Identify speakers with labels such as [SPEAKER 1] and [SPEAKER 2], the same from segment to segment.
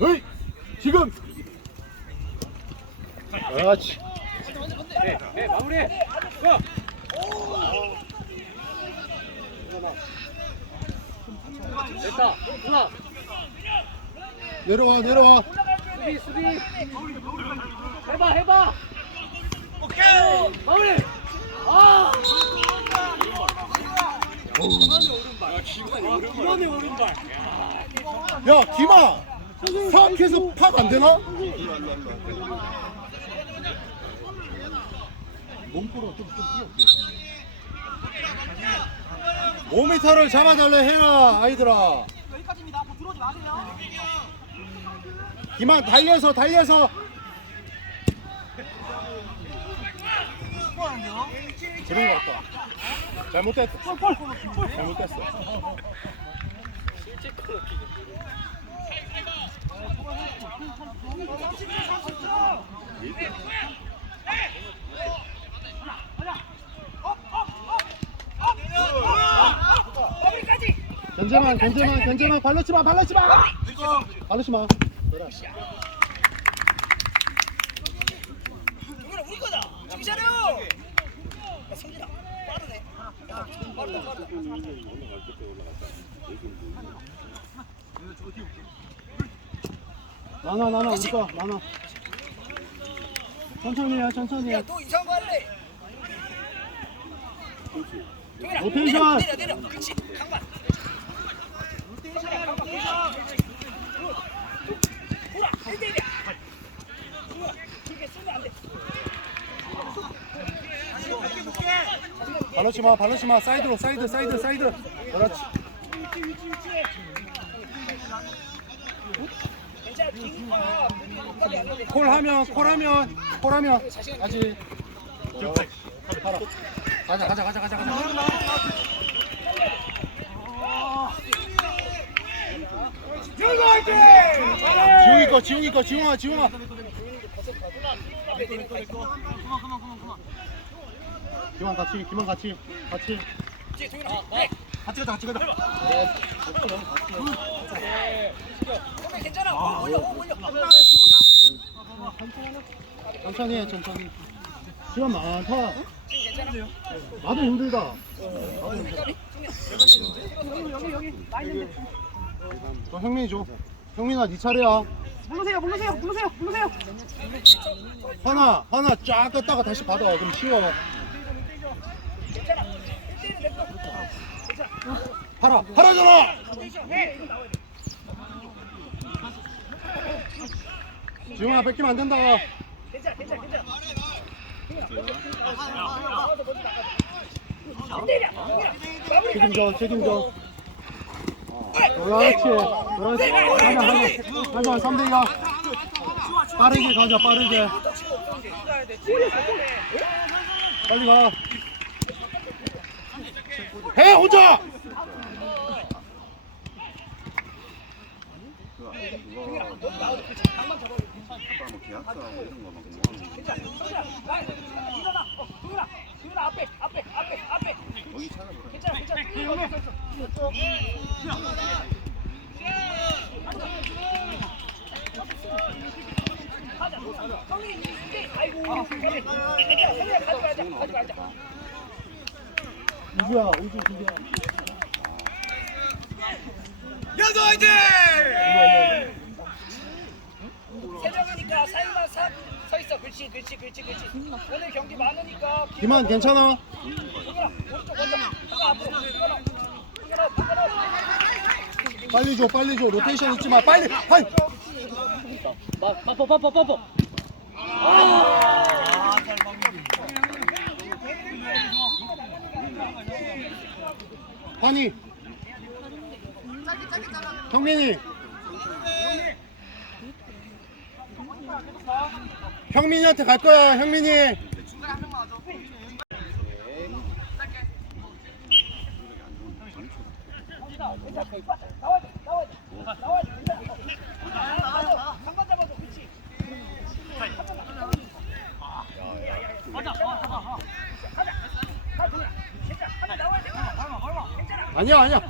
[SPEAKER 1] 어이 지금 그렇지
[SPEAKER 2] 네, 네, 마무리. 고! 됐다. 좋아.
[SPEAKER 1] 내려와 내려와
[SPEAKER 2] 수비, 수비. 해봐, 해봐. 오케이. 마무리. 아. 기만의 오른발.
[SPEAKER 1] 야 기마 사악해서 팍안 되나? 몸으로 좀좀 뛰어 5m를 잡아달래 해라 아이들아
[SPEAKER 3] 여기까지입니다. 들어오지 마세요.
[SPEAKER 1] 기만 달려서 달려서 그런 거 같다 잘못됐어 잘못됐어
[SPEAKER 2] 실제 코너킥.
[SPEAKER 1] 견제만 견제만 견제만 발로 치 마 발로 치 마 발로 치 마
[SPEAKER 3] 동현아 우리 거다. 정신 차려. 야, 성진아 빠르네. 야, 빠르다 빠르다.
[SPEAKER 1] 많아 많아 우리 거 많아 천천히 해 천천히 해
[SPEAKER 3] 야너 이상한 거 할래? 동현아
[SPEAKER 1] 로테이션.
[SPEAKER 3] 내려 내려. 그렇지. 강만. 로테이션. 돌아. 1대1이야. 그렇게 쓰면 안 돼.
[SPEAKER 1] 발로 치 마 발로 치 마 사이드로 사이드 사이드 사이드 그렇지.
[SPEAKER 3] 빨리 안 돼.
[SPEAKER 1] 콜하면 콜하면 콜하면. 아직 어, 팔아. 가자 가자 가자 가자 가자. 지웅이 거 지웅이 거 지웅아 지웅아. 기만 같이 기만 같이 같이.
[SPEAKER 3] 뒤에 동현아. 네.
[SPEAKER 1] 같이 가자 같이 가자
[SPEAKER 3] 괜찮아. 어, 올려 어, 올려.
[SPEAKER 1] 천천히 해 천천히 시간 많다
[SPEAKER 3] 괜찮아.
[SPEAKER 1] 나도 힘들다
[SPEAKER 3] 여기 여기 나 있는데.
[SPEAKER 1] 너 형민이 줘 형민아 네 차례야
[SPEAKER 3] 부르세요 부르세요 부르세요.
[SPEAKER 1] 하나 하나 쫙 떴다가 다시 받아 그럼 쉬워
[SPEAKER 3] 괜찮아. 1대1은 냅둬. 해. 나와야 돼.
[SPEAKER 1] 지웅아 뺏기면 안 된다
[SPEAKER 3] 괜찮아 괜찮아 괜찮아. 나가서 먼저 나가. 1대1이야. 마무리.
[SPEAKER 1] 책임져 책임져 그렇지 그렇지 가자 가자 가자 3대2야 빠르게 가자 빠르게 빨리 가 해 혼자
[SPEAKER 3] 일어나. 어, 도윤아. 도윤아 앞에 앞에 앞에 앞에. 괜찮아 괜찮아. 가 성민아 가지 말자. 가지 말자.
[SPEAKER 1] 우주야 우주 준비해
[SPEAKER 3] 세 명이니 까 사이만 사, 서 있어. 그렇지, 그렇지, 그렇지, 그렇지. 오늘 경기 많으니까.
[SPEAKER 1] 기만 괜찮아
[SPEAKER 3] 동현아, 오른쪽 먼저. 동현아 앞으로. 동현아, 동현아, 동현아.
[SPEAKER 1] 빨리 줘 빨리 줘 로테이션 잊지 마 빨리 빨리
[SPEAKER 2] 마, 빠뽀, 빠뽀, 빠뽀.
[SPEAKER 1] 환희 형민이 형민이한테 갈 거야 형민이. 아니야 아니야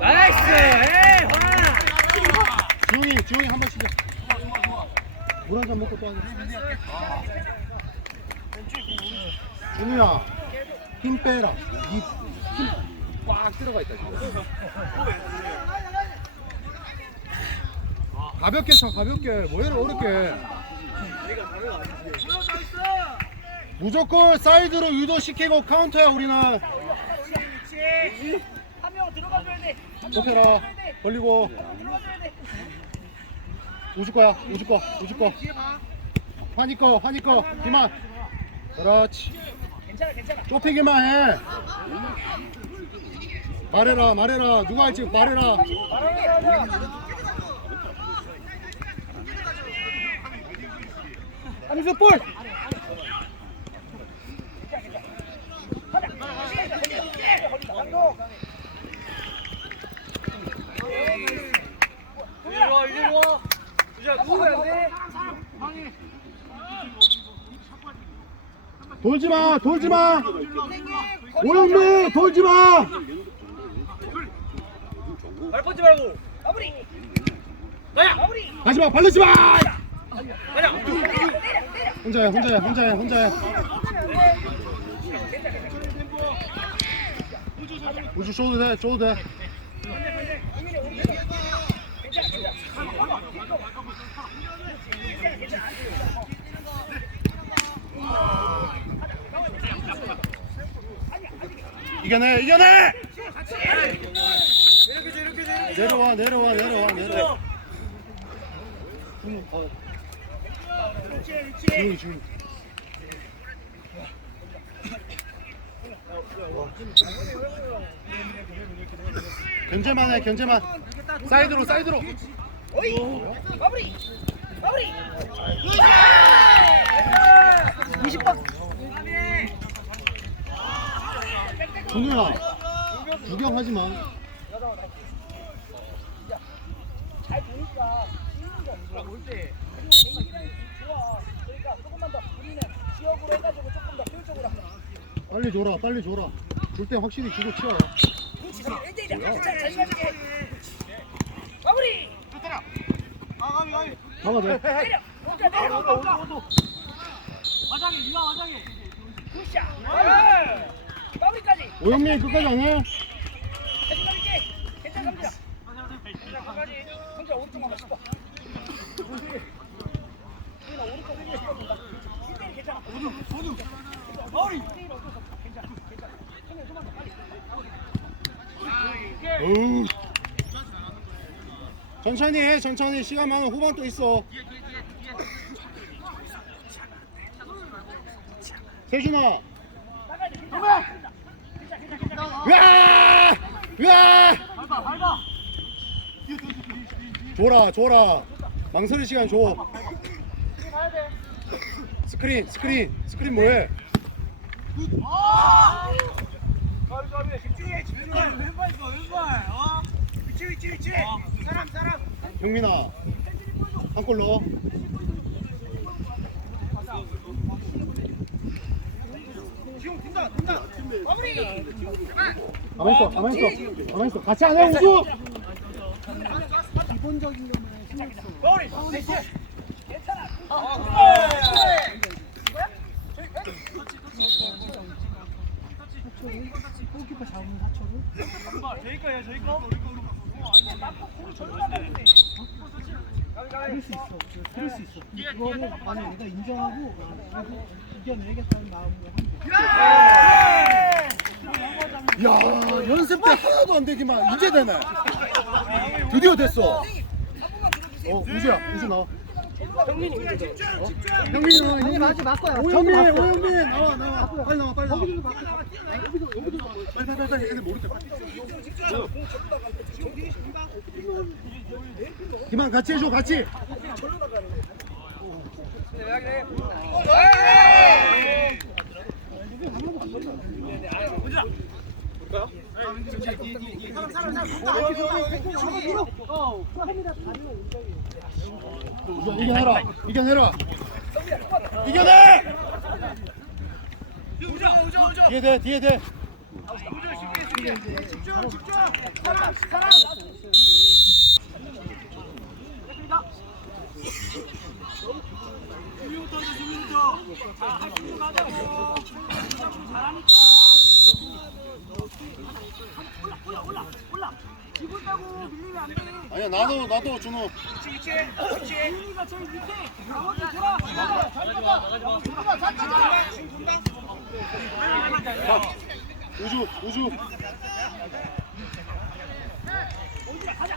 [SPEAKER 2] 나이스! 에이, 화!
[SPEAKER 1] 지웅이 지웅이 물 한 잔 먹고 또 하자. 준우야, 힘 빼라.
[SPEAKER 2] 이꽉 들어가 있다 지금.
[SPEAKER 1] 가볍게 쳐, 가볍게. 뭐해를 어렵게. 무조건 사이드로 유도시키고 카운터야 우리는.
[SPEAKER 3] 한명 들어가줘야 돼.
[SPEAKER 1] 좁혀라. 벌리고. 우주 거야. 우주 거. 우주 거. 환희 거. 환희 거. 기만. 그렇지.
[SPEAKER 3] 괜찮아 괜찮아.
[SPEAKER 1] 좁히기만 해. 말해라. 말해라. 누가 할지 말해라. 한수 볼.
[SPEAKER 2] 이리 와 이리 와. 돼?
[SPEAKER 1] 돌지 마. 돌지 마. 오영미 돌지 마.
[SPEAKER 2] 발 뻗지 말고.
[SPEAKER 3] 마무리.
[SPEAKER 2] 가야.
[SPEAKER 3] 마무리.
[SPEAKER 1] 하지 마. 발르지 마.
[SPEAKER 2] 가야.
[SPEAKER 1] 혼자야. 혼자야. 혼자야. 혼자야. 우주 줘도 돼. 줘도 돼. 이겨내. 이겨내. 내려와. 내려와. 내려와. 내려와. 주인이 주인. 견제만 해 견제만 사이드로 사이드로.
[SPEAKER 3] 마무리. 마무리. 20번.
[SPEAKER 1] 준우야 구경하지 마
[SPEAKER 3] 잘 보니까 뛰는 게 좋아. 그러니까 조금만 더 우리는 지역으로 해가지고 조금 더 효율적으로 하자.
[SPEAKER 1] 빨리 줘라 빨리 줘라 줄 때 확실히 주고 치워
[SPEAKER 3] 그렇지. 1대1이야. 괜찮아. 자신감 있게. 마무리.
[SPEAKER 1] 잡아 돼
[SPEAKER 3] 때려. 오케이, 때려. 굿샷. 마무리까지.
[SPEAKER 1] 오영민 끝까지 안해
[SPEAKER 3] 있게. 괜찮아. 갑니다. 끝까지. 혼자 오른쪽만 가 싶어. 우리는 오른쪽. 1대1 괜찮아. 마무리. 1대1 어쩔 수 없어. 괜찮아. 괜찮아. 형님 좀만 더 빨리.
[SPEAKER 1] 어우. 천천히 해 천천히 시간 많아 후반 또 있어 세준아. 으아! 으아! 줘라 줘라 망설일 시간 줘 스크린 스크린 스크린 뭐해
[SPEAKER 3] 집중해. 집중해. 왼발 있어. 왼발. 어? 위치 위치 위치. 사람 사람.
[SPEAKER 1] 경민아 한골 넣어
[SPEAKER 3] 지용 뛴다. 뛴다. 마무리.
[SPEAKER 1] 가만 있어 가만 있어 가만 있어 같이 안해 우수
[SPEAKER 3] 마무리. 괜찮아.
[SPEAKER 2] 저희 거예요 저희 거.
[SPEAKER 4] 그럴 수 있어. 그럴 수 있어. 그거를 만약 내가 인정하고 이겨내겠다는 마음으로 하면 돼.
[SPEAKER 1] 야 연습 때 하나도 안 되기만 이제 되네 드디어 됐어 어 우수야 우수 나와 형민이 나와 형민이
[SPEAKER 4] 맞지 맞고요.
[SPEAKER 1] 오영민 오영민 나와 나와. 빨리 나와 빨리 나와. 빨리 빨리 빨리. 애들 모를 때 빨리 기만 같이 해줘 같이 이겨내라 이겨내라 이겨내 뒤에 대 뒤에 대 집중 집중 사람 사람
[SPEAKER 3] 밀리면 안 돼.
[SPEAKER 1] 아니야 나도 나도 준호
[SPEAKER 3] 지훈이가 제일 밑에. 나머지 돌아. 잘 가자. 돌아, 잘 가자.
[SPEAKER 1] 가 우주 우주.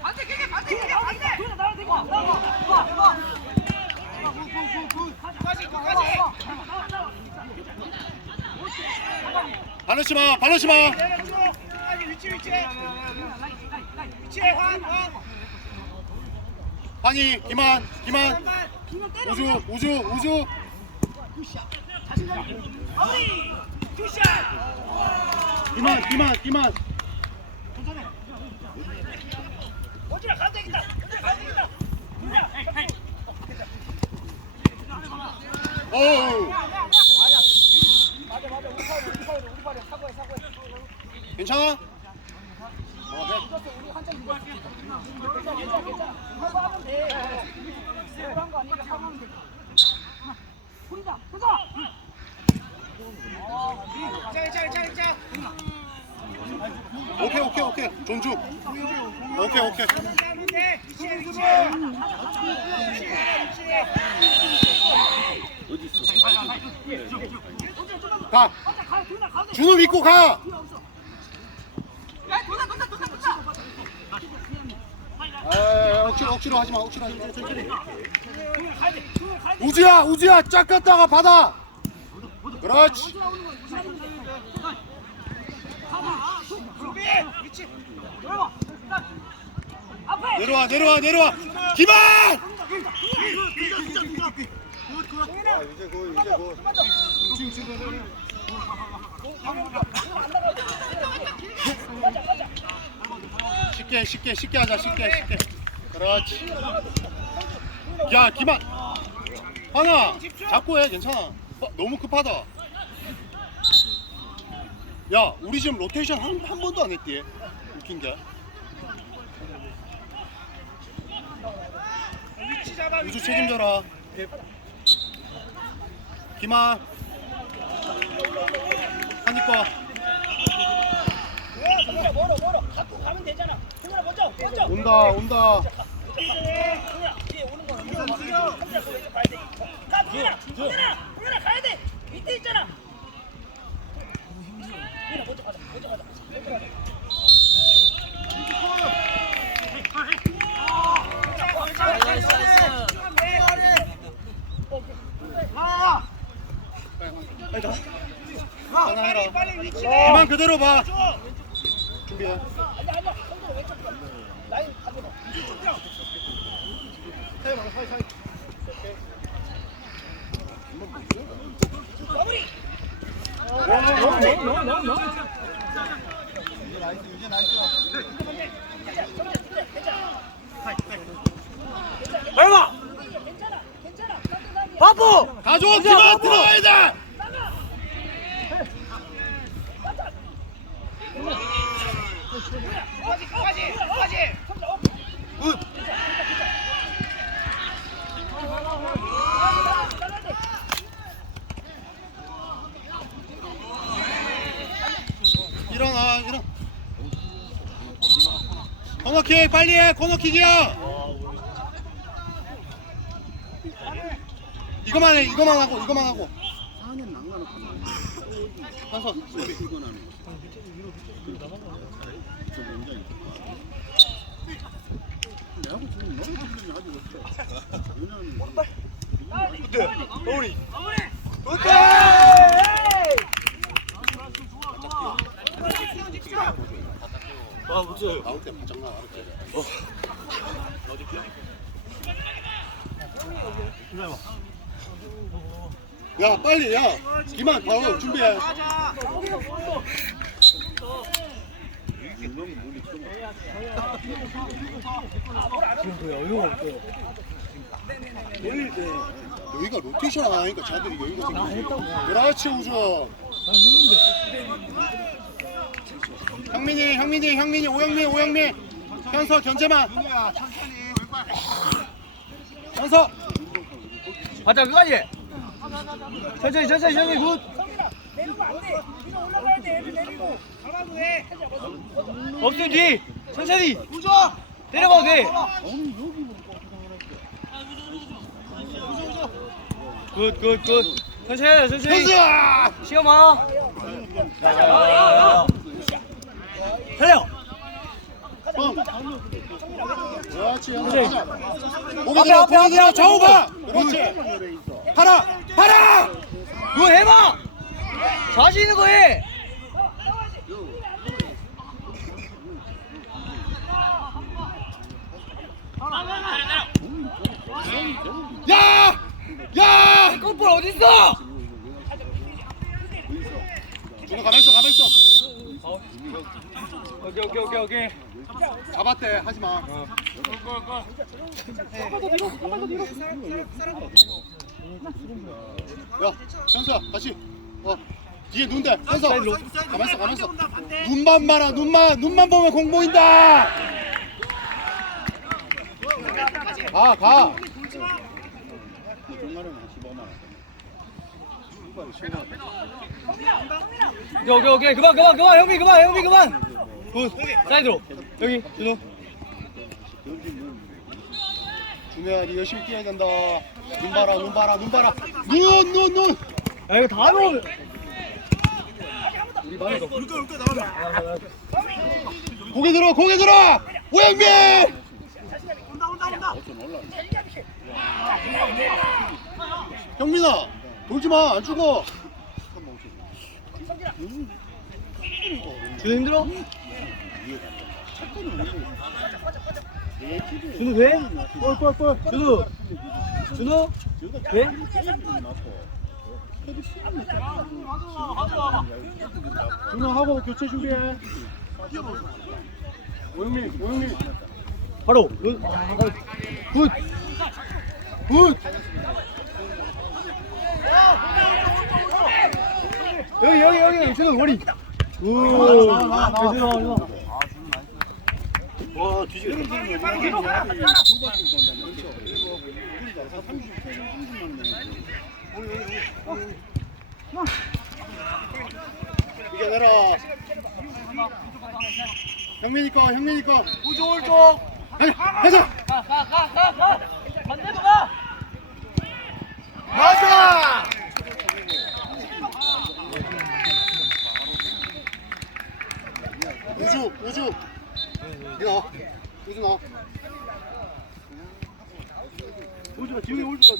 [SPEAKER 3] 반대, 걔 반대, 걔 반대. 돌아, 나와, 대고. 나와, 나와, 나와. 가자, 끝까지. 나와, 나와.
[SPEAKER 1] 발르지 마 발르지 마 환희 기만 기만
[SPEAKER 3] 비면 때려.
[SPEAKER 1] 우주 우주 우주
[SPEAKER 3] 파울이야. 사과해, 사과해.
[SPEAKER 1] 괜찮아? 오케이 오케이 오케이. 존중 오케이 오케이. 가. 준호 믿고 가
[SPEAKER 3] 필요 없어. 야, 도나, 도나, 도나, 도나.
[SPEAKER 1] 에이, 억지로 억지로 하지 마 억지로 하지 마. 우주야 우주야 짝 갔다가 받아 그렇지.
[SPEAKER 3] 내려와.
[SPEAKER 1] 내려와 내려와 내려와 기만 쉽게 쉽게 쉽게 하자 쉽게 쉽게. 그렇지. 야 기만 하나 잡고 해 괜찮아. 어, 너무 급하다. 야 우리 지금 로테이션 한, 한 번도 안 했디 웃긴 게. 우주 책임져라. 기만 하니까
[SPEAKER 3] 동훈아 멀어 멀어 갖고 가면 되잖아 동훈아 먼저 먼저
[SPEAKER 1] 온다 온다. 해라 기만 그대로 봐. 준비해
[SPEAKER 3] 아니야 아니야 성공 왼쪽 가 라인 가고 너 마무리
[SPEAKER 2] 말마
[SPEAKER 3] 괜찮아 괜찮아 따뜻하게
[SPEAKER 2] 바보!
[SPEAKER 1] 가져 기만 들어가야 돼
[SPEAKER 3] 나가 까지 까지 까지
[SPEAKER 1] 일어나 일어나 코너킥 빨리 해 코너킥이야 이거만 해 이거만 하고 이거만 하고 한선
[SPEAKER 2] 우리 아 무슨
[SPEAKER 1] 나올 때 바짝 나 알았지 야 빨리 야. 기만 바로 준비해. 여기가 로테이션 안 하니까 자들이 여유가 생기지. 그렇지 우주 형민이 형민이 형민이 오영민 오영민 현서 견제만 현서
[SPEAKER 2] 가자 끝까지 천천히 천천히 천천히 굿
[SPEAKER 3] 내리면 안돼 위로 올라가야 돼 애들 내리고 가라고 해
[SPEAKER 2] 없음 뒤 천천히 때려봐도 돼.
[SPEAKER 4] 오늘 여기 보니까 부상을 했어.
[SPEAKER 2] 굿, 굿, 굿. 천천히 천천히.
[SPEAKER 1] 현수야!
[SPEAKER 2] 시간 많아. 달려.
[SPEAKER 1] 뻥! 그렇지. 고개
[SPEAKER 2] 앞에,
[SPEAKER 1] 들어,
[SPEAKER 2] 앞에,
[SPEAKER 1] 고개 들어,
[SPEAKER 2] 앞에,
[SPEAKER 1] 좌우. 가! 그렇지. 팔아! 팔아!
[SPEAKER 2] 굿, 해봐. 자신 있는 거 해.
[SPEAKER 1] 야! 야!
[SPEAKER 2] 골볼 어디 있어?
[SPEAKER 1] 준호 가만 있어, 가만 있어.
[SPEAKER 2] 오케이, 오케이, 오케이, 오케이.
[SPEAKER 1] 잡았대, 하지 마. 야, 현수야, 다시. 어, 뒤에 눈대. 현수. 가만 있어, 가만 있어. 눈만 봐라, 눈만, 눈만 보면 공 보인다. 가, 가.
[SPEAKER 2] 오케이, 오케이, 오케이. 그만, 그만, 그만. 형비, 그만, 형비, 그만. 굿. 사이드로. 여기, 준호.
[SPEAKER 1] 준호야, 니 열심히 뛰어야 된다. 눈 봐라, 눈 봐라, 눈 봐라. 눈, 눈, 눈.
[SPEAKER 2] 야, 이거 다 넣으면.
[SPEAKER 1] 고개 들어, 고개 들어. 오영민. 형민아, 돌지 마, 안 죽어.
[SPEAKER 2] 준호 힘들어? 준호 돼?
[SPEAKER 1] 뻘뻘뻘.
[SPEAKER 2] 준호. 준호? 돼?
[SPEAKER 1] 준호 하고 교체 준비해. 오영민, 오영민.
[SPEAKER 2] 바로. 굿. 굿. 굿. 여기, 여기, 여기. 준호 머리.
[SPEAKER 1] 나와, 나와. 와, 뒤집어. 이겨내라. 형민이 거, 형민이 거.
[SPEAKER 2] 우쪽, 우쪽.
[SPEAKER 1] 가자, 가자.
[SPEAKER 2] 가, 가, 가, 가, 가. 반대로 가.
[SPEAKER 1] 맞아. 우주, 우주. 이거, 우주 나와. 우주가 지금 우주가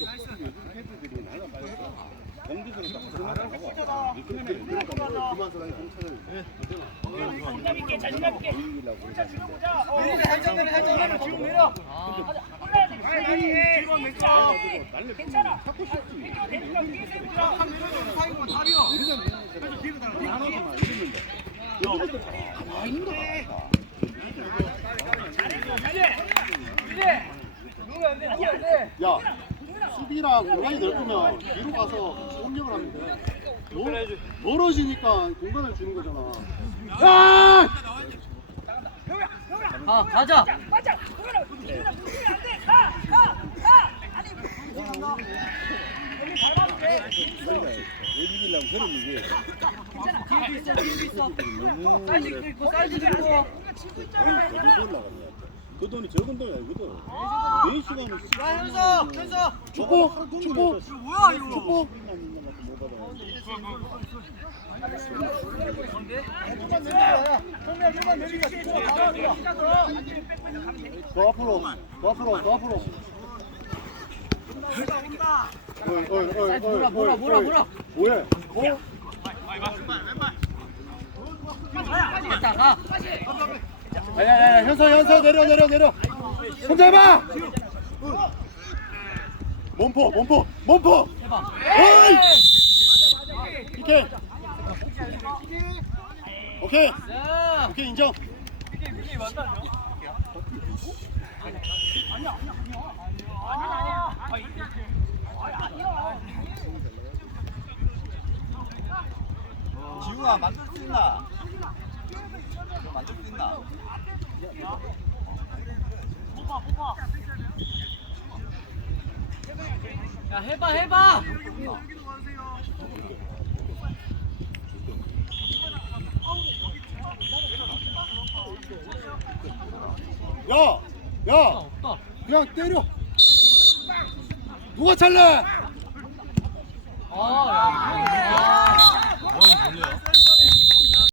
[SPEAKER 3] 자신감 있게 자신감 있게 자 지금 보자 어
[SPEAKER 2] 살짝 내려. 지금 내려.
[SPEAKER 3] 올라야 돼 괜찮아 괜찮아 괜찮아
[SPEAKER 1] 야, 수비랑 공간이 넓으면 뒤로 가서 공격을 하면 돼. 멀- 멀어지니까 공간을 주는 거잖아. 야!
[SPEAKER 2] 가, 가자.
[SPEAKER 3] 맞아 동현아 동현아 동현이 안돼 가 가 가 아니 여기 밟아도 돼
[SPEAKER 2] 있어, 있어. 사이드 있고, 사이드도 있고.
[SPEAKER 5] 그 돈이 적은 돈이 아니거든. 내 시간은
[SPEAKER 2] 야, 현서, 현서.
[SPEAKER 1] 축구, 축구,
[SPEAKER 2] 뭐야, 이거.
[SPEAKER 1] 축구. 더 앞으로, 더 앞으로, 더 앞으로. 어이, 어이, 어이, 어이,
[SPEAKER 2] 뭐라, 뭐라,
[SPEAKER 1] 어이,
[SPEAKER 2] 뭐라,
[SPEAKER 1] 어이.
[SPEAKER 2] 뭐라.
[SPEAKER 1] 뭐해? 어?
[SPEAKER 2] 됐다, 가.
[SPEAKER 1] 야야야 현서 현서 내려 내려 내려 혼자 해봐 몸포 몸포 몸포
[SPEAKER 2] 해봐.
[SPEAKER 1] 어이 오케이 오케이 인정
[SPEAKER 2] 지우가 만들 수 있나? 만들 수 있나? 야, 해봐, 해봐.
[SPEAKER 1] 야 야
[SPEAKER 2] 없다.
[SPEAKER 1] 그냥 때려 누가 찰래
[SPEAKER 2] 아, 야, 이거. 아, 뭐야, 몰래야?